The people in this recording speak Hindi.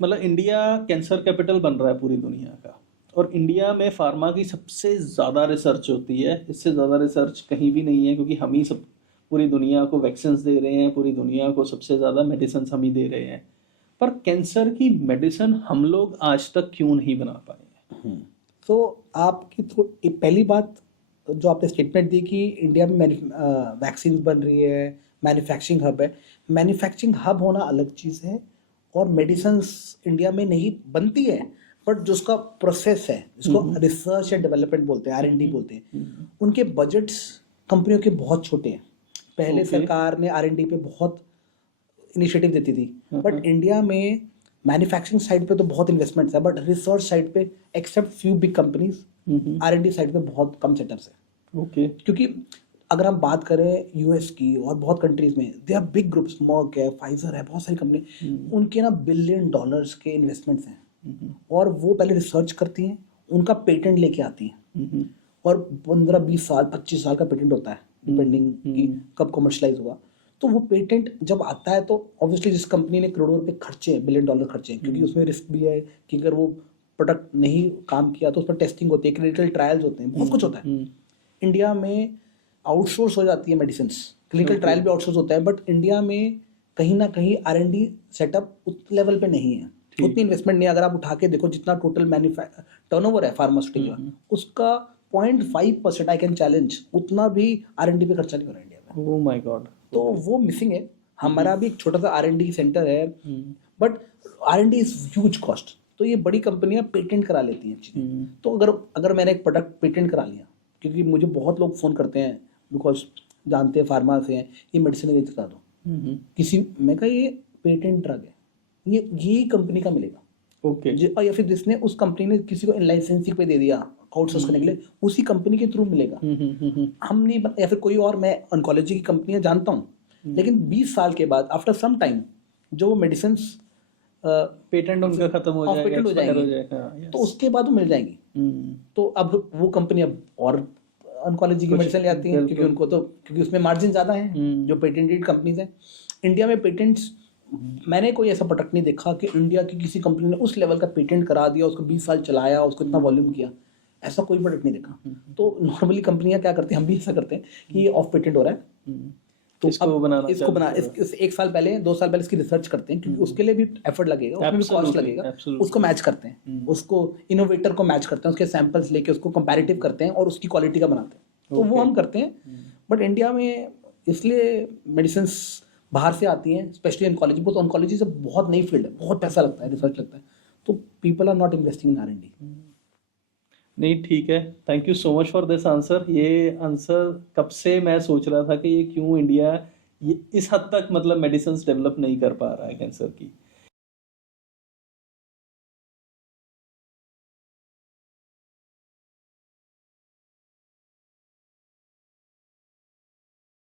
मतलब इंडिया कैंसर कैपिटल बन रहा है पूरी दुनिया का, और इंडिया में फार्मा की सबसे ज़्यादा रिसर्च होती है। इससे ज़्यादा रिसर्च कहीं भी नहीं है, क्योंकि हम ही सब पूरी दुनिया को वैक्सीन्स दे रहे हैं, पूरी दुनिया को सबसे ज़्यादा मेडिसिन हम ही दे रहे हैं। पर कैंसर की मेडिसिन हम लोग आज तक क्यों नहीं बना पाए हैं? तो आपकी तो पहली बात जो आपने स्टेटमेंट दी कि इंडिया में वैक्सीन बन रही है, मैन्युफैक्चरिंग हब है। मैन्युफैक्चरिंग हब होना अलग चीज़ है, और मेडिसिन्स इंडिया में नहीं बनती है, बट जो उसका प्रोसेस है, जिसको रिसर्च एंड डेवलपमेंट बोलते हैं, R&D बोलते हैं, उनके बजट्स कंपनियों के बहुत छोटे हैं। पहले सरकार ने R&D पे बहुत इनिशिएटिव देती थी, बट इंडिया में मैन्युफैक्चरिंग साइड पे तो बहुत इन्वेस्टमेंट्स है, बट रिसर्च साइड पे except few big companies R&D side पे बहुत कम सेटअप्स है। ओके। क्योंकि अगर हम बात करें यूएस की और बहुत कंट्रीज में, they are big groups, Merck है, फाइजर है, बहुत सारी कंपनी, उनके ना $बिलियन के इन्वेस्टमेंट्स हैं, और वो पहले रिसर्च करती हैं, उनका पेटेंट लेके आती हैं, और 15-20 साल 25 साल का पेटेंट होता है, डिपेंडिंग कि कब कमर्शलाइज हुआ। तो वो पेटेंट जब आता है तो ऑब्वियसली जिस कंपनी ने करोड़ों रुपए खर्चे हैं, $बिलियन खर्चे हैं, क्योंकि उसमें रिस्क भी है कि अगर वो प्रोडक्ट नहीं काम किया तो उस पर टेस्टिंग होती है, क्लिनिकल ट्रायल्स होते हैं, बहुत कुछ होता है। इंडिया में आउटसोर्स हो जाती है मेडिसिन, क्लिनिकल ट्रायल भी आउटसोर्स होता है, बट इंडिया में कहीं ना कहीं R&D सेटअप उस लेवल पे नहीं है, उतनी इन्वेस्टमेंट नहीं है। अगर आप उठा के देखो जितना टोटल टर्नओवर है फार्मास्यूटिकल, उसका 0.5% आई कैन चैलेंज, उतना भी R&D पे खर्चा नहीं हो रहा है इंडिया में। Oh my God. तो वो मिसिंग है। हमारा भी एक छोटा सा R&D सेंटर है, but R&D is huge cost. तो ये बड़ी कंपनियां पेटेंट करा लेती हैं चीज़ें। तो अगर मैंने एक प्रोडक्ट पेटेंट करा लिया, क्योंकि मुझे बहुत लोग फ़ोन करते हैं बिकॉज जानते हैं फार्मा से हैं, ये मेडिसिन रजिस्टर करा दो, किसी मैं कहा ये पेटेंट ड्रग है, ये कंपनी का मिलेगा। ओके। या फिर जिसने उस कंपनी ने किसी को लाइसेंसिंग पे दे दिया आउटसोर्स करने के लिए, उसी कंपनी के थ्रू मिलेगा। हम नहीं या फिर कोई और, मैं ऑन्कोलॉजी की कंपनियां जानता हूँ, लेकिन 20 साल के बाद आफ्टर सम टाइम जो मेडिसिन पेटेंट उनका खत्म हो जाएगा, पेटेंट हो जाएंगे, तो उसके बाद वो मिल जाएंगी। तो अब वो कंपनी अब और ऑन्कोलॉजी की मेडिसिन ले आती है, क्योंकि उनको तो क्योंकि उसमें मार्जिन ज़्यादा है, जो पेटेंटेड कंपनीज हैं। इंडिया में पेटेंट्स, मैंने कोई ऐसा प्रोडक्ट नहीं देखा कि इंडिया की किसी कंपनी ने उस लेवल का पेटेंट करा दिया, उसको 20 साल चलाया, उसको इतना वॉल्यूम किया, ऐसा कोई प्रोडक्ट नहीं देखा। तो नॉर्मली कंपनियां क्या करती हैं, हम भी ऐसा करते हैं कि ये ऑफ पेटेंट हो रहा है, तो इसको बना 1 साल पहले 2 साल पहले इसकी रिसर्च करते हैं, क्योंकि उसके लिए भी एफर्ट लगेगा, उसमें भी कॉस्ट लगेगा, उसको मैच करते हैं, उसको इनोवेटर को मैच करते हैं, उसके सैंपल्स लेके उसको कंपैरेटिव करते हैं और उसकी क्वालिटी का बनाते हैं। तो वो हम करते हैं। बट इंडिया में इसलिए मेडिसिन बाहर से आती हैं, स्पेशली ऑन्कोलॉजी, बहुत ऑन्कोलॉजी से बहुत नई फील्ड है, बहुत पैसा लगता है, रिसर्च लगता है, तो people are not investing in R&D। नहीं, ठीक है, thank you so much for this answer. ये आंसर कब से मैं सोच रहा था कि ये क्यों इंडिया ये इस हद तक मतलब मेडिसिन डेवलप नहीं कर पा रहा है कैंसर की।